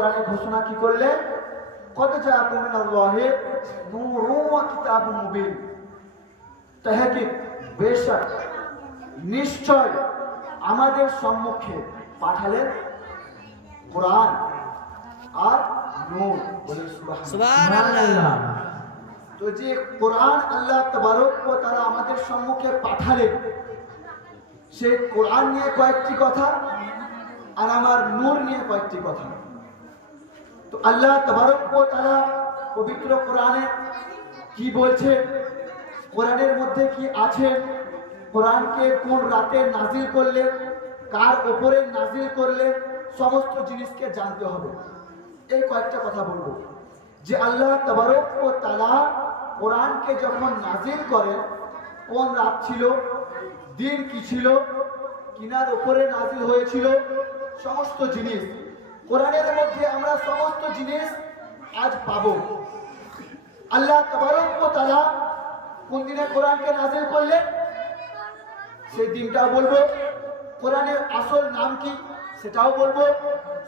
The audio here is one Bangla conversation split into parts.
কোরআনে ঘোষণা কি করলেন? কদ জাআকুম মিনাল্লাহি নূরুন ওয়া কিতাবুম মুবিন। তাহকিক, বেশক, নিশ্চয় আমাদের সম্মুখে পাঠালেন কোরআন আর নূর। বলে সুবহানাল্লাহ। তো যে কোরআন আল্লাহ তাবারক ওয়া তাআলা আমাদের সম্মুখে পাঠালেন, সেই কোরআন নিয়ে কয়েকটি কথা আর আমার নূর নিয়ে কয়েকটি কথা। তো আল্লাহ তাবারক ওয়া তাআলা পবিত্র কোরআনে কি বলছে, কোরআনের মধ্যে কি আছে, কোরআনকে কোন রাতে নাজিল করলে, কার উপরে নাজিল করলে, সমস্ত জিনিসকে জানতে হবে। এই কয়েকটা কথা বলবো যে আল্লাহ তাবারক ওয়া তাআলা কোরআনকে যখন নাজিল করেন, কোন রাত ছিল, দিন কি ছিল, কিনার উপরে নাজিল হয়েছিল, সমস্ত জিনিস কোরআনের মধ্যে আমরা সমস্ত জিনিস আজ পাবো। আল্লাহ তাবারক ওয়া তাআলা কোন দিনে কোরআনকে নাজিল করলেন সেই দিনটাও বলবো, কোরআনের আসল নাম কি সেটাও বলবো,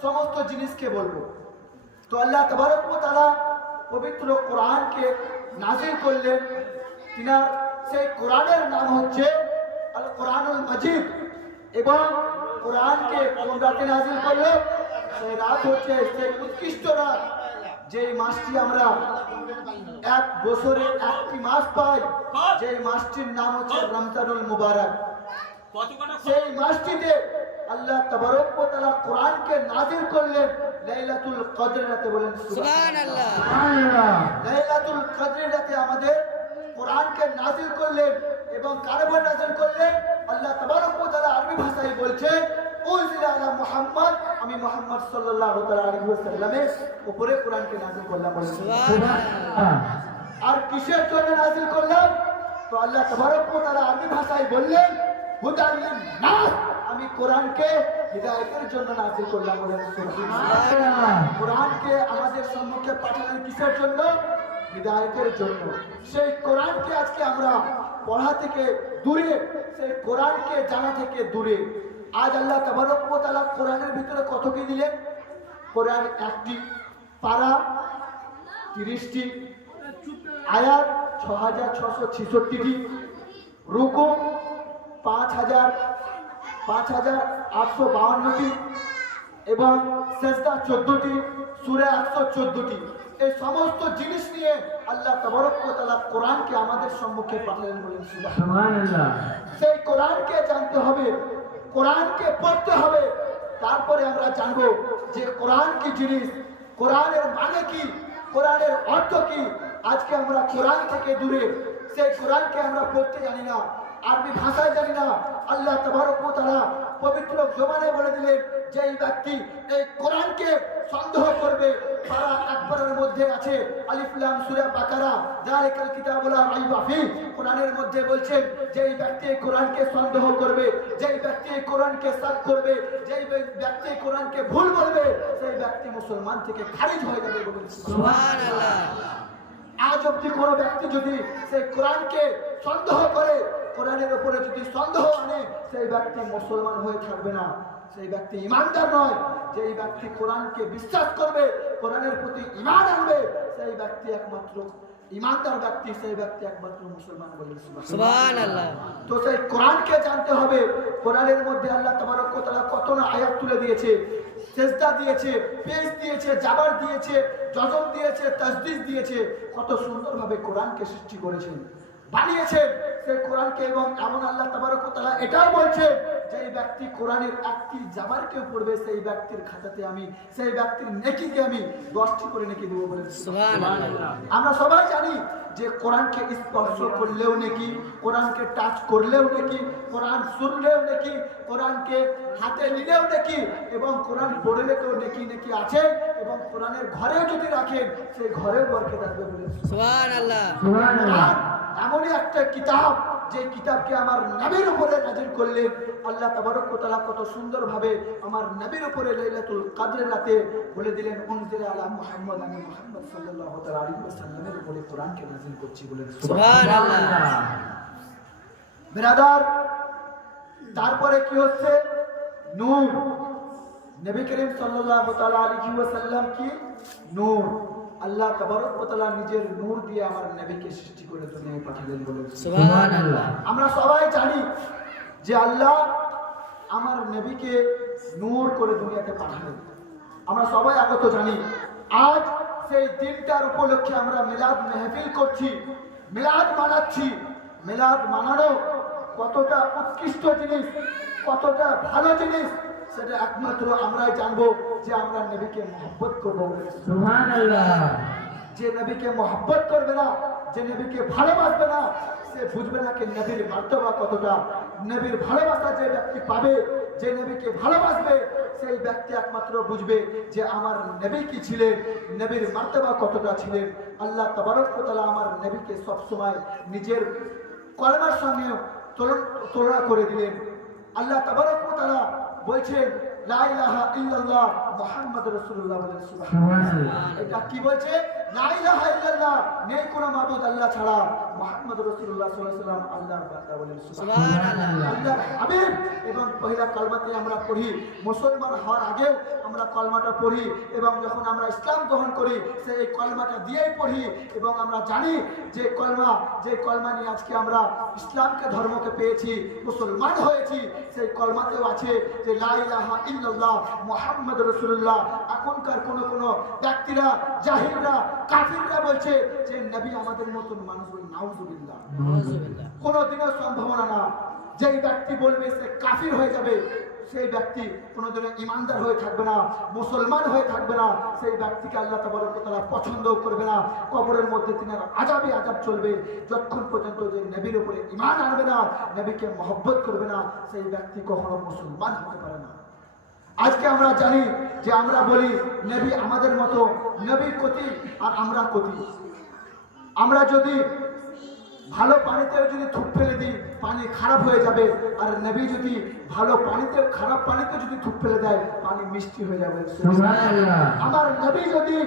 সমস্ত জিনিসকে বলবো। তো আল্লাহ তাবারক ওয়া তাআলা পবিত্র কোরআনকে নাজিল করলেন, তিনার সেই কোরআনের নাম হচ্ছে আল কোরআনুল মাজিদ। এবং কোরআনকে কোন রাতে নাজিল করলেন? সেই রাত হচ্ছে সেই উৎকৃষ্ট রাত, যে মাসটি আমরা এক বছরে একটি মাস পাই, যে মাসটির নাম হচ্ছে রমজানুল মুবারক। সেই মাসটিতে আল্লাহ তাবারক ওয়া তাআলা কোরআনকে নাজিল করলেন লাইলাতুল কদর রাতে। বলেন সুবহানাল্লাহ। লাইলাতুল কদর রাতে আমাদের কোরআনকে নাজিল করলেন। এবং কার উপর নাজিল করলেন? আল্লাহ তাবারক ওয়া তাআলা আরবি ভাষায় বলছেন উনজিলা আলা মুহাম্মদ, আমি মুহাম্মদ সাল্লাল্লাহু তাআলা আলাইহি ওয়াসাল্লামের উপরে কোরআনকে নাজিল করলাম। বলেন সুবহানাল্লাহ। আর কিসের জন্য নাজিল করলাম? তো আল্লাহ তাবারক ওয়া তাআলা আরবি ভাষায় বললেন হুদাল লিন-নাস, আমি কোরআনকে হিদায়াতের জন্য নাজিল করলাম। বলেন সুবহানাল্লাহ। কোরআনকে আমাদের সম্মুখে পাঠালেন কিসের জন্য? হিদায়াতের জন্য। সেই কোরআনকে আজকে আমরা পড়া থেকে দূরে, সেই কোরআনকে জানা থেকে দূরে। আজ আল্লাহ তাবারক ওয়া তাআলা কোরআনের ভিতরে কত কি দিলেন? কোরআন একটি পারা 30টি, আয়াত 6666টি, রুকু 5852টি এবং সেজদা 14টি, সূরা 114টি। এই সমস্ত জিনিস নিয়ে আল্লাহ তাবারক ওয়া তাআলা কোরআনকে আমাদের সম্মুখে পাঠালেন। বলেন সুবহানাল্লাহ। সেই কোরআনকে জানতে হবে, কোরআনকে পড়তে হবে, তারপরে আমরা জানবো যে কোরআন কি জিনিস, কোরআনের মানে কি, কোরআনের অর্থ কি। আজকে আমরা কোরআন থেকে দূরে, সেই কোরআনকে আমরা পড়তে জানি না, আরবি ভাষায় জানি না। আল্লাহ তাবারক ওয়া তাআলা পবিত্র জবানে বলে দিলেন যে এই ব্যক্তি এই কোরআনকে সন্দেহ করবে। পারা আকবরের মধ্যে আছে আলিফ লাম সূরা বাকারা, যালিকাল কিতাবু লা রাইবা ফীহ। কোরআনের মধ্যে বলছেন যে এই ব্যক্তি এই কোরআনকে সন্দেহ করবে, যে ব্যক্তি এই কোরআনকে শাক করবে, যে ব্যক্তি এই কোরআনকে ভুল বলবে, সেই ব্যক্তি মুসলমান থেকে খারিজ হয়ে যাবে। বলুন সুবহানাল্লাহ। আজ অবধি কোনো ব্যক্তি যদি সেই কোরআনকে সন্দেহ করে, কোরআনের উপরে যদি সন্দেহ আনে, সেই ব্যক্তি মুসলমান হয়ে থাকবে না, সেই ব্যক্তি ইমানদার নয়। যেই ব্যক্তি কোরআনকে বিশ্বাস করবে, কোরআনের প্রতি ঈমান আনবে, সেই ব্যক্তি একমাত্র ইমানদার ব্যক্তি, সেই ব্যক্তি একমাত্র মুসলমান। বলে সুবহানাল্লাহ। তো সেই কোরআনকে জানতে হবে। কোরআনের মধ্যে আল্লাহ তাবারক ওয়া তাআলা কত না আয়াত তুলে দিয়েছে, সেজদা দিয়েছে, পেশ দিয়েছে, জাবার দিয়েছে, যজম দিয়েছে, তাসদিদ দিয়েছে। কত সুন্দরভাবে কোরআনকে সৃষ্টি করেছেন, বানিয়েছেন সেই কোরআনকে। এবং এমন আল্লাহ তাবারক ওয়া তাআলা এটাও বলছে যে এই ব্যক্তি কোরআনের একটি জাবারকে পড়বে, সেই ব্যক্তির খাতাতে আমি, সেই ব্যক্তির নেকিকে আমি 10টি করে নেকি দেবো। বলে সুবহানাল্লাহ। আমরা সবাই জানি যে কোরআনকে স্পর্শ করলেও নেকি, কোরআনকে টাচ করলেও নেকি, কোরআন শুনলেও নেকি, কোরআনকে হাতে নিলেও নেকি, এবং কোরআন পড়লে তো নেকি নেকি আছে। এবং কোরআনের ঘরেও যদি রাখেন, সেই ঘরেও বরকত আসবে। বলে সুবহানাল্লাহ। সুবহানাল্লাহ। এমনই একটা কিতাব, যে কিতাবকে আমার নবীর উপরে নাজিল করলেন আল্লাহ তাবারক ওয়া তাআলা। কত সুন্দরভাবে আমার নবীর উপরে লাইলাতুল কদরের রাতে বলে দিলেন উনজিলা আলা মুহাম্মদ, আমি মুহাম্মদ সাল্লাল্লাহু তাআলা আলাইহি ওয়াসাল্লামের উপরে কোরআনকে নাজিল করছি। বলে সুবহানাল্লাহ। ব্রাদার, তারপরে কি হচ্ছে? নূর। নবী করিম সাল্লাল্লাহু তাআলা আলাইহি ওয়াসাল্লাম কি নূর। আল্লাহ তাবারক ওয়া তাআলা নিজের নূর দিয়ে আমার নবীকে সৃষ্টি করে দুনিয়ায় পাঠালেন বলেন সুবহানাল্লাহ। আমরা সবাই জানি যে আল্লাহ আমার নবীকে নূর করে দুনিয়াতে পাঠালেন, আমরা সবাই আগত জানি। আজ সেই দিনটার উপলক্ষে আমরা মিলাদ মেহফিল করছি, মিলাদ মানাচ্ছি। মিলাদ মানানো কতটা উৎকৃষ্ট জিনিস, কতটা ভালো জিনিস, সেটা একমাত্র আমরাই জানবো যে আমরা নবীকে মহব্বত করবো। সুবহানাল্লাহ। যে নবীকে মহব্বত করবে না, যে নবীকে ভালোবাসবে না, সে বুঝবে না যে নবীর মর্তবা কতটা। নবীর ভালোবাসা যে ব্যক্তি পাবে, যে নবীকে ভালোবাসবে, সেই ব্যক্তি একমাত্র বুঝবে যে আমার নবী কি ছিলেন, নবীর মর্তবা কতটা ছিলেন। আল্লাহ তাবারক ওয়া তাআলা আমার নবীকে সবসময় নিজের কলমার সঙ্গে তুলনা করে দিলেন। আল্লাহ তাবারক ওয়া তাআলা বলছেন লা ইলাহা ইল্লাল্লাহ মুহাম্মাদুর রাসূলুল্লাহ বলেন সুবহানাল্লাহ। এটা কি বলছে? লা ইলাহা ইল্লাল্লাহ, নেই কোনো মাবুদ আল্লাহ ছাড়া, মুহাম্মাদুর রাসূলুল্লাহ সাল্লাল্লাহু আলাইহি ওয়াসাল্লাম আল্লাহর বান্দা বলেন সুবহানাল্লাহ। আল্লাহর হাবিব। এবং পহিলা কলমাতে আমরা পড়ি, মুসলমান হওয়ার আগেও আমরা কলমাটা পড়ি, এবং যখন আমরা ইসলাম গ্রহণ করি সেই এই কলমাটা দিয়েই পড়ি। এবং আমরা জানি যে কলমা নিয়ে আজকে আমরা ইসলামকে ধর্মকে পেয়েছি, মুসলমান হয়েছি, সেই কলমাতেও আছে যে লা ইলাহা ইল্লাল্লাহ মুহাম্মাদুর রাসূলুল্লাহ। এখনকার কোন ব্যক্তিরা, জাহিলরা, কাফিররা বলছে যে নবী আমাদের মতন মানুষ, নাউজুবিল্লাহ। কোনদিনও সম্ভাবনা না। যেই ব্যক্তি বলবে সে কাফির হয়ে যাবে, সেই ব্যক্তি কোনোদিনও ইমানদার হয়ে থাকবে না, মুসলমান হয়ে থাকবে না। সেই ব্যক্তিকে আল্লাহ তাবারক ওয়া তাআলা পছন্দও করবে না। কবরের মধ্যে তিনি আযাবে আযাব চলবে যতক্ষণ পর্যন্ত যে নবীর উপরে ঈমান আনবে না, নবীকে মহব্বত করবে না, সেই ব্যক্তি কখনো মুসলমান হতে পারে না। আজকে আমরা জানি যে আমরা বলি নবী আমাদের মতো, নবীর কতি আর আমরা কতি। আমরা যদি ভালো পানিতেও যদি থুপ ফেলে দিই, পানি খারাপ হয়ে যাবে। আর নবী যদি ভালো পানিতে, খারাপ পানিতে যদি থুপ ফেলে দেয়, পানি মিষ্টি হয়ে যাবে। আমার নবী যদি,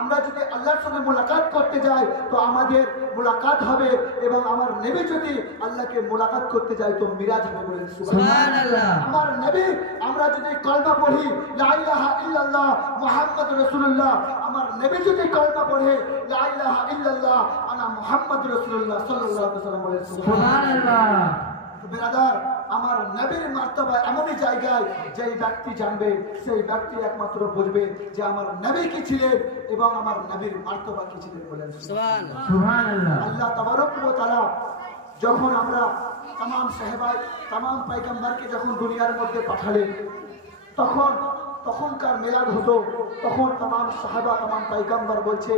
আমরা যদি আল্লাহর সঙ্গে মুলাকাত করতে যাই তো আমাদের মুলাকাত হবে, এবং আমার নবী যদি আল্লাহকে মুলাকাত করতে যাই তো মিরাজ হবে বলেন সুবহানাল্লাহ। আমার নবী, আমরা যদি কলমা পড়ি লা ইলাহা ইল্লাল্লাহ মুহাম্মাদুর রাসূলুল্লাহ, আমার নবী যদি কলমা পড়ে লা ইলাহা ইল্লাল্লাহ আনা মুহাম্মাদুর রাসূলুল্লাহ সাল্লাল্লাহু আলাইহি ওয়াসাল্লাম বলেন সুবহানাল্লাহ। বিরাদার, আমার নবীর মার্তবা এমনই জায়গায় যেই ব্যক্তি জানবে, সেই ব্যক্তি একমাত্র বুঝবে যে আমার নবী কি ছিলেন এবং আমার নবীর মার্তবা কি ছিলেন বলেন সুবহানাল্লাহ। আল্লাহ তাবারক ওয়া তাআলা যখন আমরা तमाम সাহাবা, तमाम পয়গম্বরকে যখন দুনিয়ার মধ্যে পাঠালেন, তখনকার মিলাদ হতো। তখন तमाम সাহাবা, तमाम পয়গম্বর বলছে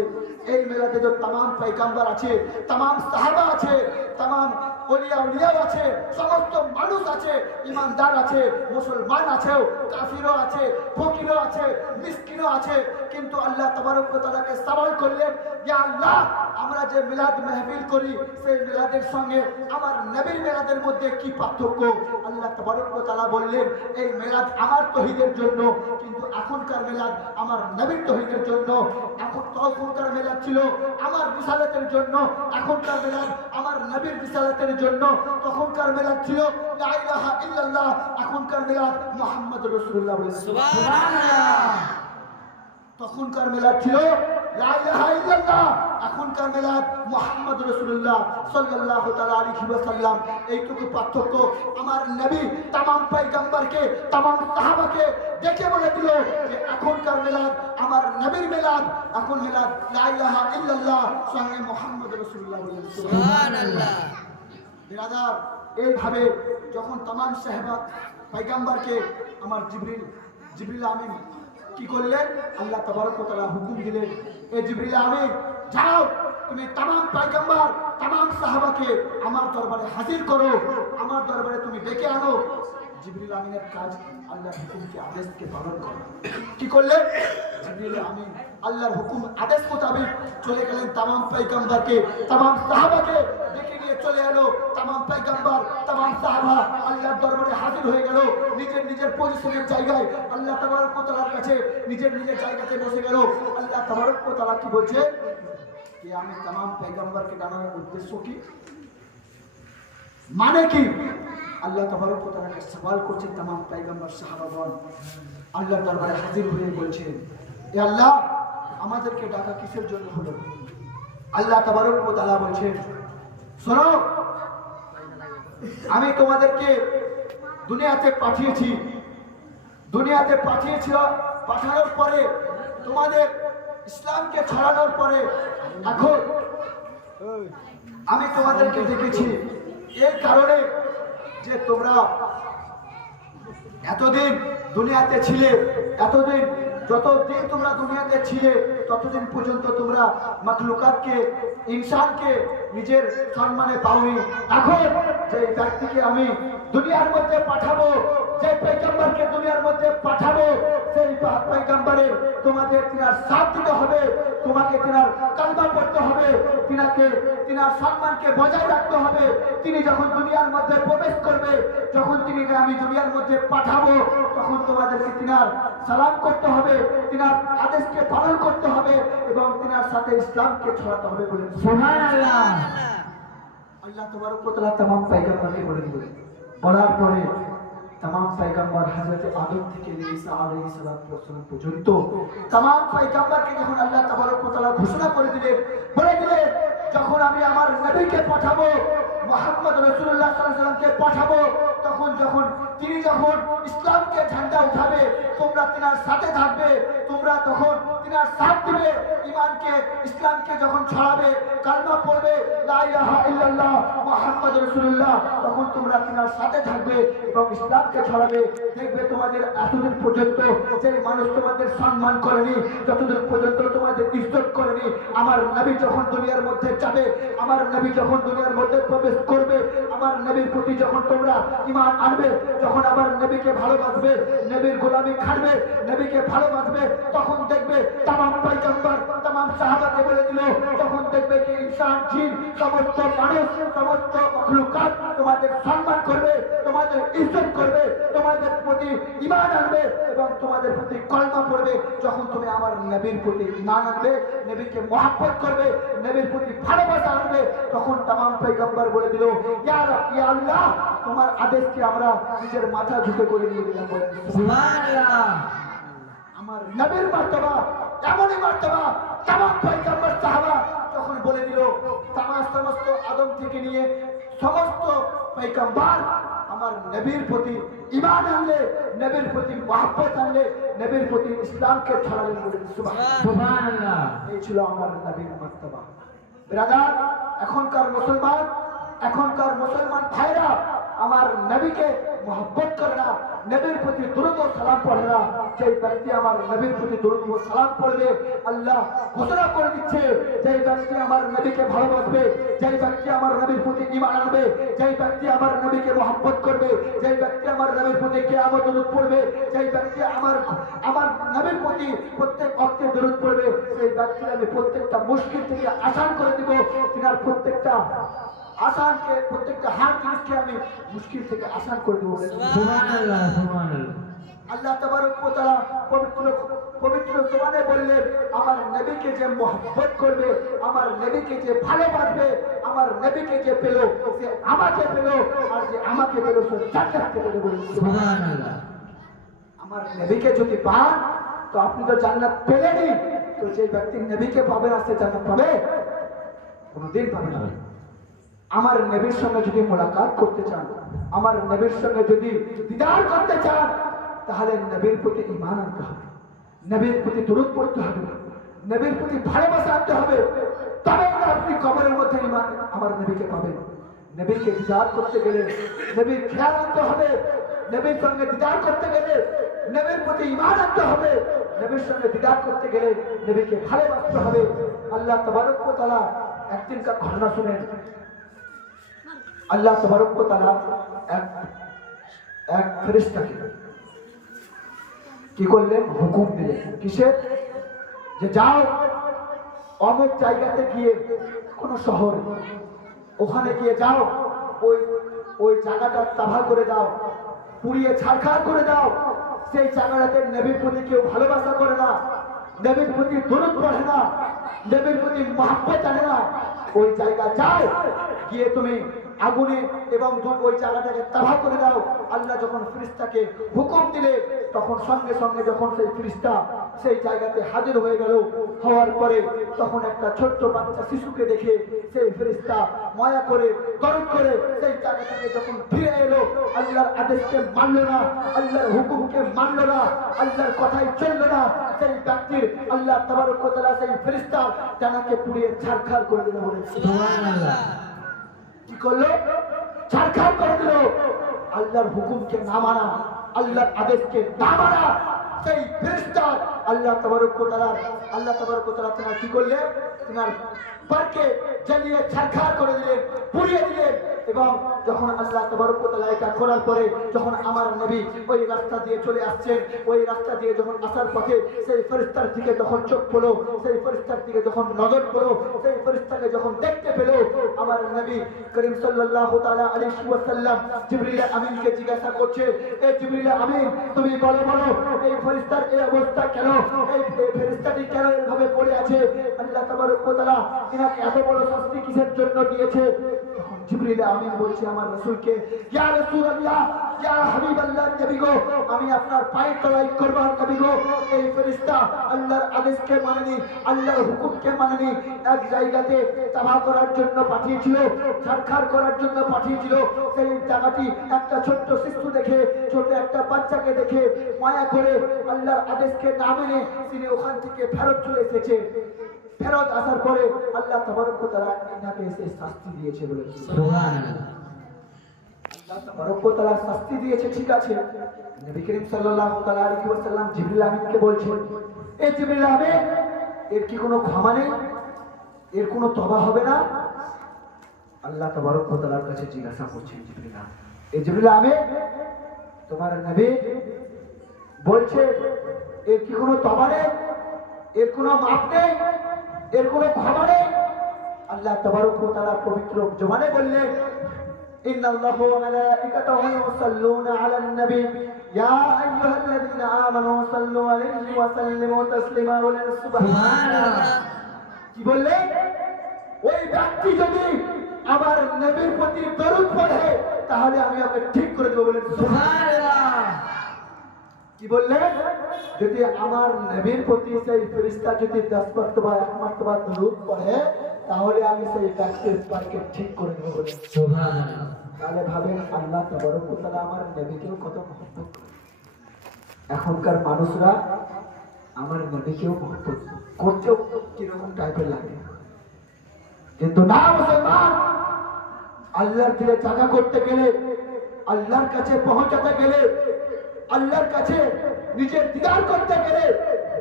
এই মিলাদে যে तमाम পয়গম্বর আছে, तमाम সাহাবা আছে, तमाम ওলিয়া উলিয়া আছে, সমস্ত মানুষ আছে, ইমানদার আছে, মুসলমান আছে, কাফিরও আছে, ফকিরও আছে, মিসকিনও আছে। কিন্তু আল্লাহ তাবারক ওয়া তাআলাকে সওয়াল করলেন, ইয়া আল্লাহ, আমরা যে মিলাদ মাহফিল করি সেই মিলাদের সঙ্গে আমার নবীর মিলাদের মধ্যে কি পার্থক্য? আল্লাহ তাবারক ওয়া তাআলা বললেন, এই মিলাদ আমার তৌহিদের জন্য, কিন্তু এখনকার মিলাদ আমার নবীর তৌহিদের জন্য। তখনকার মিলাদ ছিল আমার রিসালাতের জন্য, এখনকার মিলাদ আমার নবীর রিসালাতের জন্য। তখনকার মিলাদ ছিল লা ইলাহা ইল্লাল্লাহ, এখনকার মিলাদ মুহাম্মাদুর রাসূলুল্লাহ সুবহানাল্লাহ। তখনকার মিলাদ ছিল লা ইলাহা ইল্লাল্লাহ, এখনকার মিলাদ মুহাম্মাদুর রাসূলুল্লাহ সাল্লাল্লাহু তাআলা আলাইহি ওয়াসাল্লাম। এইটুকু পার্থক্য। আমার নবী तमाम পয়গম্বরকে, तमाम সাহাবাকে দেখে বলে দিল যে এখনকার মিলাদ আমার নবীর মিলাদ, এখন মিলাদ লা ইলাহা ইল্লাল্লাহ সঙ্গে মুহাম্মাদুর রাসূলুল্লাহ সুবহানাল্লাহ। বিরাদার, এইভাবে যখন तमाम সাহাবা পয়গম্বরকে আমার জিবরিল আমিন কি করলেন? আল্লাহ তাবারক ওয়া তাআলা হুকুম দিলেন, এ জিবরিল আমিন, যাও তুমি तमाम পয়গম্বর, तमाम সাহাবাকে আমার দরবারে হাজির করো, আমার দরবারে তুমি ডেকে আনো। জিবরিল আমিনের কাজ আল্লাহর হুকুমকে, আদেশকে পালন করা। কি করলেন? জিবরিল আমিন আল্লাহর হুকুম, আদেশ মোতাবেক চলে গেলেন, तमाम পয়গম্বরকে, तमाम সাহাবাকে ডেকে নিয়ে চলে এলো। तमाम পয়গম্বর, तमाम সাহাবা আল্লাহর দরবারে হাজির হয়ে গেল, নিজের নিজের পজিশনের জায়গায় আল্লাহ তাবারক ওয়া তাআলার কাছে নিজের নিজের জায়গাতে বসে গেল। আল্লাহ তাবারক ওয়া তাআলা কি বলছে যে আমি तमाम পয়গম্বরকে জানানোর উদ্দেশ্য কি, মানে কি? আল্লাহ তাবারক ওয়া তাআলাকে সওয়াল করছেন तमाम পয়গম্বর সাহাবাগণ আল্লাহর দরবারে হাজির হয়ে বলছেন এ আল্লাহ আমাদেরকে ডাকা কিসের জন্য হলো আল্লাহ তাবারক ওয়া তাআলা বলছেন শোনো আমি তোমাদেরকে দুনিয়াতে পাঠিয়েছি পাঠানোর পরে তোমাদের ইসলামকে ছড়ানোর পরে এখন আমি তোমাদেরকে দেখেছি এর কারণে যে তোমরা এতদিন দুনিয়াতে ছিলে এতদিন যতদিন তোমরা দুনিয়াতে ছিলে ততদিন পর্যন্ত তোমরা মাখলুকাতকে ইনসানকে নিজের সম্মানে পাওনি এখন যে ব্যক্তিকে আমি দুনিয়ার মধ্যে পাঠাবো যে পয়গম্বরকে দুনিয়ার মধ্যে পাঠাবো সেই পয়গম্বরের তোমাদের তিনার সাথ দিতে হবে তোমাকে তিনার কালমা পড়তে হবে তিনার সম্মানকে বজায় রাখতে হবে তিনি যখন দুনিয়ার মধ্যে প্রবেশ করবে যখন তিনিকে আমি দুনিয়ার মধ্যে পাঠাবো তখন তোমাদেরকে তিনার সালাম করতে হবে তিনার আদেশকে পালন করতে হবে এবং তিনার সাথে ইসলামকে ছড়াতে হবে বলে সুবহানাল্লাহ আল্লাহ তাবারক ওয়া তাআলা तमाम পয়গম্বরকে বলে দিলেন বলার পরে तमाम पैगंबर हजरत आदम থেকে ঈসা আলাইহিস সালাম পর্যন্ত तमाम পয়গম্বরকে যখন আল্লাহ তাবারক ওয়া তাআলা ঘোষণা করে দিলেন বলে দিলেন যখন আমি আমার নবীকে পাঠাবো মুহাম্মদ রাসূলুল্লাহ সাল্লাল্লাহু আলাইহি ওয়াসাল্লামকে পাঠাবো যখন তিনি ইসলামকে ঝান্ডা উঠাবে তোমরা তিনার সাথে থাকবে তোমরা তখন তিনার সাথ দিবে ঈমানকে ইসলামকে যখন ছড়াবে কালমা পড়বে লা ইলাহা ইল্লাল্লাহ মুহাম্মদ রাসূলুল্লাহ তখন তোমরা তিনার সাথে থাকবে এবং ইসলামকে ছড়াবে দেখবে তোমাদের এতদিন পর্যন্ত যে মানুষ তোমাদের সম্মান করেনি যতদিন পর্যন্ত তোমাদের ইজ্জত করেনি আমার নবী যখন দুনিয়ার মধ্যে যাবে আমার নবী যখন দুনিয়ার মধ্যে প্রবেশ করবে আমার নবীর প্রতি যখন তোমরা ঈমান আনবে যখন আমার নবীকে ভালোবাসবে নবীর গোলামি খাটবে নবীকে ভালোবাসবে তখন দেখবে तमाम পয়গম্বর तमाम সাহাবাকে বলে দিল তখন দেখবে কি ইনসান জিন সমস্ত মানুষ সমস্ত মাখলুকাত তোমাদের সম্মান করবে তোমাদের ইজ্জত করবে তোমাদের প্রতি ঈমান আনবে এবং তোমাদের প্রতি কলমা পড়বে যখন তুমি আমার নবীর প্রতি ঈমান আনবে নবীকে মহব্বত করবে নবীর প্রতি ভালোবাসা আনবে তখন तमाम পয়গম্বর বলে দিল ইয়া আল্লাহ তোমার আদেশকে আমরা নিজের মাথা ঝুঁকে করে নিয়ে দিলাম সুবহানাল্লাহ আমার নবীর মার্তবা এমনই মার্তবা तमाम পয়গম্বর সাহাবা যখন বলে দিল সমস্ত আদম থেকে নিয়ে সমস্ত পয়গম্বর আমার নবীর প্রতি ঈমান আনলে নবীর প্রতি মহব্বত আনলে নবীর প্রতি ইসলামকে ছড়ালেন সুবহানাল্লাহ এই ছিল আমার নবীর মার্তবা ব্রাদার এখনকার মুসলমান ভাইরা আমার নবীকে মহব্বত করে না নবীর প্রতি দুরূদ ও সালাম পড়ে না যে ব্যক্তি আমার নবীর প্রতি দুরূদ ও সালাম পড়বে আল্লাহ ঘোষণা করে দিচ্ছে যে ব্যক্তি আমার নবীকে ভালোবাসবে যে ব্যক্তি আমার নবীর প্রতি ঈমান আনবে যে ব্যক্তি আমার নবীকে মহব্বত করবে যে ব্যক্তি আমার নবীর প্রতি কিয়ামত দুরূদ পড়বে যে ব্যক্তি আমার নবীর প্রতি প্রত্যেক ওয়াক্তে দুরূদ পড়বে সেই ব্যক্তি আমি প্রত্যেকটা মুশকিল থেকে আসান করে দিব তিনার প্রত্যেকটা আসানকে প্রত্যেকটা হার জিনিসকে আমি মুশকিল থেকে আসান করে দেবো সুবহানাল্লাহ সুবহানাল্লাহ আল্লাহ তাবারক ওয়া তাআলা পবিত্র জবানে বললেন আমার নবীকে যে মহব্বত করবে আমার নবীকে যে ভালোবাসবে আমার নবীকে যে পেল সে আমাকে পেল আর যে আমাকে পেল সে জান্নাতে পেল সুবহানাল্লাহ আমার নবীকে যদি পান তো আপনি তো জান্নাত পেলেনই তো যে ব্যক্তি নবীকে পাবে না সে জান্নাত পাবে কোনোদিন পাবে না আমার নবীর সঙ্গে যদি মোলাকাত করতে চান আমার নবীর সঙ্গে যদি দিদার করতে চান তাহলে নবীর প্রতি ঈমান আনতে হবে নবীর প্রতি দুরূদ পড়তে হবে নবীর প্রতি ভালোবাসা আনতে হবে তবে আপনি কবরের মধ্যে ঈমান আমার নবীকে পাবেন নবীকে দিদার করতে গেলে নবীর খেয়াল আনতে হবে নবীর সঙ্গে দিদার করতে গেলে নবীর প্রতি ঈমান আনতে হবে নবীর সঙ্গে দিদার করতে গেলে নবীকে ভালোবাসতে হবে আল্লাহ তাবারক ওয়া তাআলা একদিন का ঘটনা শুনেন আল্লাহ তাবারক ওয়া তাআলা এক ফেরেশতাকে কি করলেন হুকুম দিলেন কিসের যে যাও অমুক জায়গাতে গিয়ে কোন শহর ওখানে গিয়ে যাও ওই জায়গাটা তাবাহ করে দাও পুড়িয়ে ছারখার করে দাও সেই জায়গাটাতে নবীর প্রতি কেউ ভালোবাসা করে না নবীর প্রতি দরুদ পড়ে না, নবীর প্রতি মহব্বত আনে না, ওই জায়গা যাও, গিয়ে তুমি আগুনে এবং ওই জায়গাটাকে তাবাহ করে দাও। আল্লাহ যখন ফেরেশতাকে হুকুম দিলে তখন সঙ্গে সঙ্গে যখন সেই ফেরেশতা সেই জায়গাতে হাজির হয়ে গেল, হওয়ার পরে তখন একটা ছোট্ট বাচ্চা শিশুকে দেখে সেই ফেরেশতা মায়া করে দরদ করে সেই জায়গা থেকে যখন ফিরে এলো, আল্লাহর আদেশকে মানলো না, আল্লাহর হুকুমকে মানলো না, আল্লাহর কথাই চললো না, সেই ব্যক্তির আল্লাহ তাবারক ওয়া তাআলা সেই ফেরেশতার ডানাকে পুড়িয়ে ছারখার করে দিল। বলে সুবহানাল্লাহ। কি করলো? ছারখার করে দিল। আল্লাহর হুকুমকে না মানা, আল্লাহর আদেশকে না মানা সেই ফেরেশতা আল্লাহ তাবারক ওয়া তাআলা তিনি কি করলেন? তিনার পারকে জ্বালিয়ে ছারখার করে দিলেন, পুড়িয়ে দিলেন। এবং যখন আল্লাহ তাবারক ওয়া তাআলা এটা করার পরে যখন আমার নবী ওই রাস্তা দিয়ে চলে আসছেন, ওই রাস্তা দিয়ে যখন আসার পথে সেই ফেরেশতার দিকে যখন চোখ পড়লো, সেই ফেরেশতার দিকে যখন নজর পড়লো, সেই ফেরেশতাকে যখন দেখতে পেল, আমার নবী করিম সাল্লাল্লাহু তাআলা আলাইহি ওয়াসাল্লাম জিবরিল আমিনকে জিজ্ঞাসা করছে, এ জিবরিল আমিন, তুমি বলো এই ফেরেশতার এই অবস্থা কেন? এই ফেরেশতাটি কেন এভাবে পড়ে আছে? আল্লাহ তাবারক ওয়া তাআলা ইনাকে এত বড় শাস্তি কিসের জন্য দিয়েছে? তখন জিবরিল আমিন বলছে আমার রাসূলকে, ইয়া রাসূলুল্লাহ, ইয়া হাবিবাল্লাহ, নবী গো, আমি আপনার পায়ের তলায় কুরবান নবী গো, এই ফেরেশতা আল্লাহর আদেশকে মানেনি, আল্লাহর হুকুমকে মানেনি, এক জায়গাতে তাবাহ করার জন্য পাঠিয়েছিল, ছারখার করার জন্য পাঠিয়েছিল। সেই জায়গাটি একটা ছোট্ট শিশু দেখে, ছোট একটা বাচ্চাকে দেখে মায়া করে আল্লাহর আদেশকে না মেনে তিনি ওখান থেকে ফেরত চলে এসেছে। ফেরত আসার পরে আল্লাহ তাবারক ওয়া তাআলা এনাকে এসে শাস্তি দিয়েছে। বলে সুবহানাল্লাহ। আল্লাহ তাবারক ওয়া তাআলা শাস্তি দিয়েছে, ঠিক আছে। নবী করিম সাল্লাল্লাহু তাআলা আলাইহি ওয়াসাল্লাম জিবরিল আমিনকে বলছেন, এ জিবরিল আমিন, এর কি কোনো ক্ষমা নেই? এর কোনো তওবা হবে না? আল্লাহ তাবারক ওয়া তাআলার কাছে জিজ্ঞাসা করছেন জিবরিল আমিন, এ জিবরিল আমিন, তোমার নবী বলছে এর কি কোনো তওবা নেই? এর কোনো মাফ নেই? এর কোনো ক্ষমা নেই? আল্লাহ তাবারক ওয়া তাআলা পবিত্র জবানে বললেন, ইন্নাল্লাহু ওয়া মালাইকাতাহু ইউসাল্লুনা আলান নবী ইয়া আইয়ুহাল্লাযীনা আমানু সাল্লু আলাইহি ওয়া সাল্লিমু তাসলিমা। বলেন সুবহানাল্লাহ। কি বললেন? ওই ব্যক্তি যদি আমার নবীর প্রতি দরুদ পড়ে তাহলে আমি ওকে ঠিক করে দেব। বলেন সুবহানাল্লাহ। কি বললেন? যদি আমার নবীর প্রতি সেই ফেরেশতা যদি 10 মার্তবা 1 মার্তবা দরুদ পড়ে তাহলে আমি সেই ব্যক্তির পারকে ঠিক করে দেব। বলেন সুবহানাল্লাহ। তাহলে ভাবেন আল্লাহ তাবারক ওয়া তাআলা আমার নবীকেও কত মহব্বত করে। এখনকার মানুষরা আমার নবীকেও মহব্বত করতেও কিরকম টাইপের লাগে, কিন্তু না মুসলমান, আল্লাহর দিলে জায়গা করতে গেলে, আল্লাহর কাছে পৌঁছাতে গেলে, আল্লাহর কাছে নিজের দিদার করতে গেলে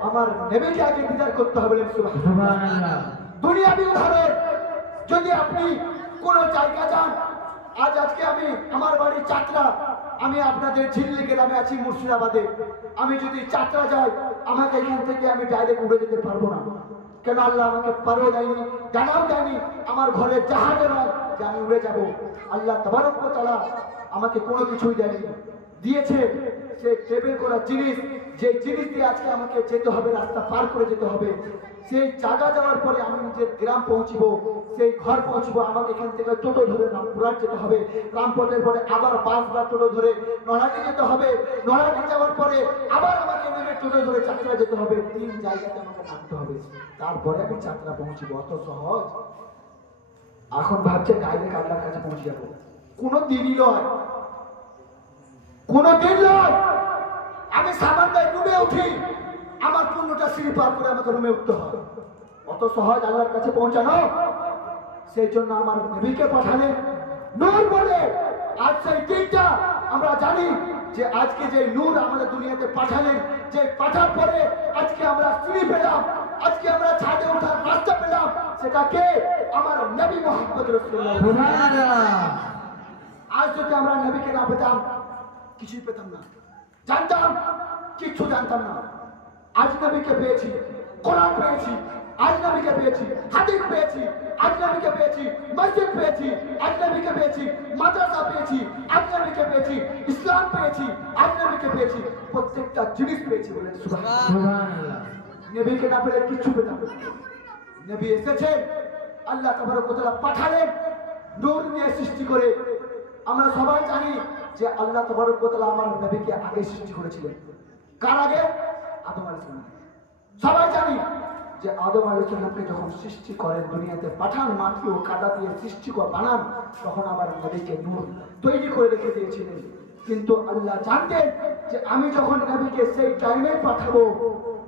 আমার নবীকে আগে দিদার করতে হবে। সুবহানাল্লাহ। দুনিয়াবি উদাহরণ, যদি আপনি কোন জায়গা যান, আজকে আমি আমার বাড়ি চাতরা, আমি আপনাদের ঝিল্লি গ্রামে আছি মুর্শিদাবাদে, আমি যদি চাতরা যাই আমাকে এখান থেকে আমি ডাইরেক্ট উড়ে যেতে পারবো না। কেন? আল্লাহ আমাকে পারও দেয়নি, ডানাও দেয়নি, আমার ঘরে জাহাজও নয় যে আমি উড়ে যাব। আল্লাহ তাবারক ওয়া তাআলা আমাকে কোনো কিছুই দেয়নি, দিয়েছে সে টেবিল করা জিনিস, যে জিনিস দিয়ে আজকে আমাকে যেতে হবে, রাস্তা পার করে যেতে হবে। সেই জায়গা যাওয়ার পরে আমি নিজের গ্রাম পৌঁছবো, সেই ঘর পৌঁছবো, আমাকে এখান থেকে টোটো ধরে রামপুরহাট যেতে হবে, রামপুরহাটের পরে আবার বাস বা টোটো ধরে নরহাটি যেতে হবে, নরহাটি যাওয়ার পরে আবার আমাকে নেমে টোটো ধরে চাতরা যেতে হবে। 3 জায়গাতে আমাকে নামতে হবে, তারপরে আমি চাতরা পৌঁছবো। অত সহজ? এখন ভাবছে ডাইরেক্ট আল্লাহর কাছে পৌঁছে যাবো। কোনো দিনই নয়, কোনো দিন নয়। আমি সামান্য রুমে উঠি, আমার 15টা সিঁড়ি পার করে আমাকে রুমে উঠতে হয়। অত সহজ আল্লাহর কাছে পৌঁছানো? সেই জন্য আমার নবীকে পাঠালেন নূর বলে। আজ সেই দিনটা আমরা জানি যে আজকে যে নূর আমাদের দুনিয়াতে পাঠালেন, যে পাঠার পরে আজকে আমরা সিঁড়ি পেলাম, আজকে আমরা ছাদে ওঠার রাস্তা পেলাম, সেটা কে? আমার নবী মুহাম্মদ রাসূলুল্লাহ। সুবহানাল্লাহ। আজ যদি আমরা নবীকে না পেতাম কিছুই পেতাম না, জানতাম কিচ্ছু জানতাম না। আজ নবীকে পেয়েছি, কোরআন পেয়েছি, আজ নবীকে পেয়েছি, হাদিস পেয়েছি, আজ নবীকে পেয়েছি, মসজিদ পেয়েছি, আজ নবীকে পেয়েছি, মাদ্রাসা পেয়েছি, আজ নবীকে পেয়েছি, ইসলাম পেয়েছি, আজ নবীকে পেয়েছি, প্রত্যেকটা জিনিস পেয়েছি। বলেন সুবহানাল্লাহ। নবীকে না পেলে কিচ্ছু পেতাম না। নবী এসেছেন, আল্লাহ তাবারক ওয়া তাআলা পাঠালেন নূর নিয়ে সৃষ্টি করে। আমরা সবাই জানি যে আল্লাহ তাবারক ওয়া তাআলা আমার নবীকে আগে সৃষ্টি করেছিলেন। কার আগে? আদম আলাইহিস সালাম। সবাই জানি যে আদম আলাইহিস সালামকে যখন সৃষ্টি করেন, দুনিয়াতে পাঠান, মাটি ও কাদা দিয়ে সৃষ্টি করে বানান, তখন আমার নবীকে নূর তৈরি করে রেখে দিয়েছিলেন। কিন্তু আল্লাহ জানতেন যে আমি যখন নবীকে সেই টাইমে পাঠাবো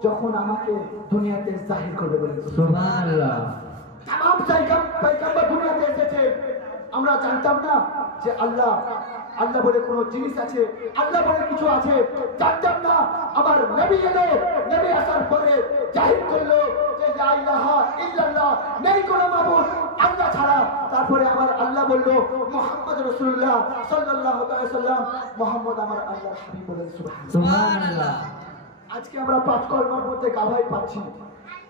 যখন আমাকে দুনিয়াতে জাহির করবে বলে। সুবহানাল্লাহ। তামাম পয়গম্বর দুনিয়াতে এসেছে। আমরা জানতাম না যে আল্লাহ বলে কোনো জিনিস আছে, আল্লাহ বলে কিছু আছে, জানতাম না। আমার নবী এলো, নবী আসার পরে জাহির করলো যে লা ইলাহা ইল্লাল্লাহ, নেই কোনো মাবুদ আল্লাহ ছাড়া। তারপরে আমার আল্লাহ বললো মুহাম্মদ রাসূলুল্লাহ সাল্লাল্লাহু আলাইহি ওয়াসাল্লাম, মুহাম্মদ আমার আল্লাহর হাবিব বলেন সুবহানাল্লাহ। আজকে আমরা 5 কলমার মধ্যে গাওয়াই পাচ্ছি।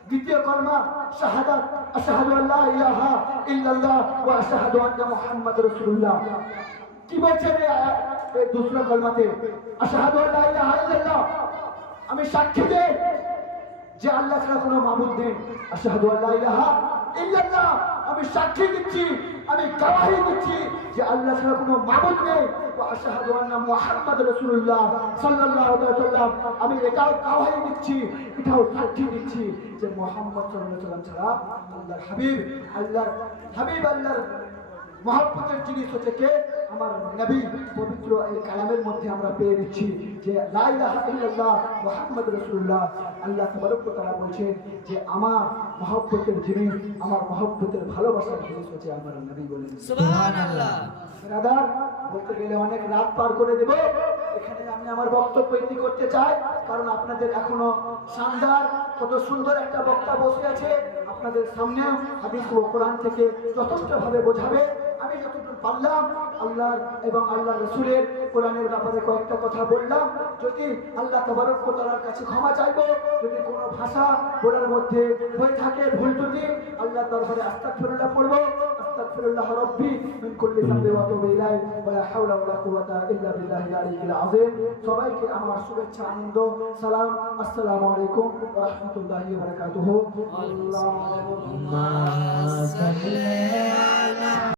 দ্বিতীয় কলমা শাহাদাত, আশহাদু আল্লা ইলাহা ইল্লাল্লাহ ওয়া আশহাদু আন্না মুহাম্মাদুর রাসূলুল্লাহ। কি বলছে এই দুসরা কলমাতে? আশহাদু আল্লা ইলাহা ইল্লাল্লাহ, আমি সাক্ষী দেই যে আল্লাহ ছাড়া কোনো মাবুদ নেই। আশহাদু আল্লা ইলাহা ইল্লাল্লাহ, আমি সাক্ষী দিচ্ছি, আমি গবাহি দিচ্ছি যে আল্লাহ ছাড়া কোনো মাবুদ নেই। ওয়া আশহাদু আন্না মুহাম্মাদুর রাসূলুল্লাহ সাল্লাল্লাহু আলাইহি ওয়াসাল্লাম, আমি এটাও গবাহি দিচ্ছি, এটাও সাক্ষী দিচ্ছি যে মুহাম্মদ সাল্লাল্লাহু আলাইহি ওয়াসাল্লাম ছাড়া আল্লাহর হাবিব, আল্লাহর মহব্বতের জিনিস হচ্ছে কে? আমার নবী। পবিত্র এই কালামের মধ্যে আমরা পেয়ে নিচ্ছি যে লা ইলাহা ইল্লাল্লাহ মুহাম্মাদুর রাসূলুল্লাহ। আল্লাহ তাবারক ওয়া তাআলা বলছেন যে আমার মহব্বতের জিনিস, আমার মহব্বতের ভালোবাসার জিনিস হচ্ছে আমার নবী বলেন সুবহানাল্লাহ। ব্রাদার, বলতে গেলে অনেক রাত পার করে দেব। এখানে আমি আমার বক্তব্য ইতি করতে চাই, কারণ আপনাদের এখনো শানদার কত সুন্দর একটা বক্তা বসে আছে আপনাদের সামনে, হাদিস ও কোরআন থেকে যথেষ্টভাবে বোঝাবে। আমি যতটুকু পারলাম আল্লাহ এবং আল্লাহ রাসূলের কোরআনের ব্যাপারে কয়েকটা কথা বললাম। যদি আল্লাহ তাবারক ওয়া তাআলার কাছে ক্ষমা চাইবো যদি কোনো ভাষা বলার মধ্যে হয়ে থাকে ভুল ত্রুটি, আল্লাহর দরবারে আস্তাগফিরুল্লাহ পড়বো। আস্তাগফিরুল্লাহ রাব্বি মিন কুল্লি যামবি ওয়া আতুবু ইলাইহি ওয়া লা হাওলা ওয়া লা কুওয়াতা ইল্লা বিল্লাহিল আলিয়্যিল আযীম। সবাইকে আমার শুভেচ্ছা, আনন্দ, সালাম। আসসালামু আলাইকুম ওয়া রাহমাতুল্লাহি ওয়া বারাকাতুহু। আল্লাহুম্মা সাল্লি আলা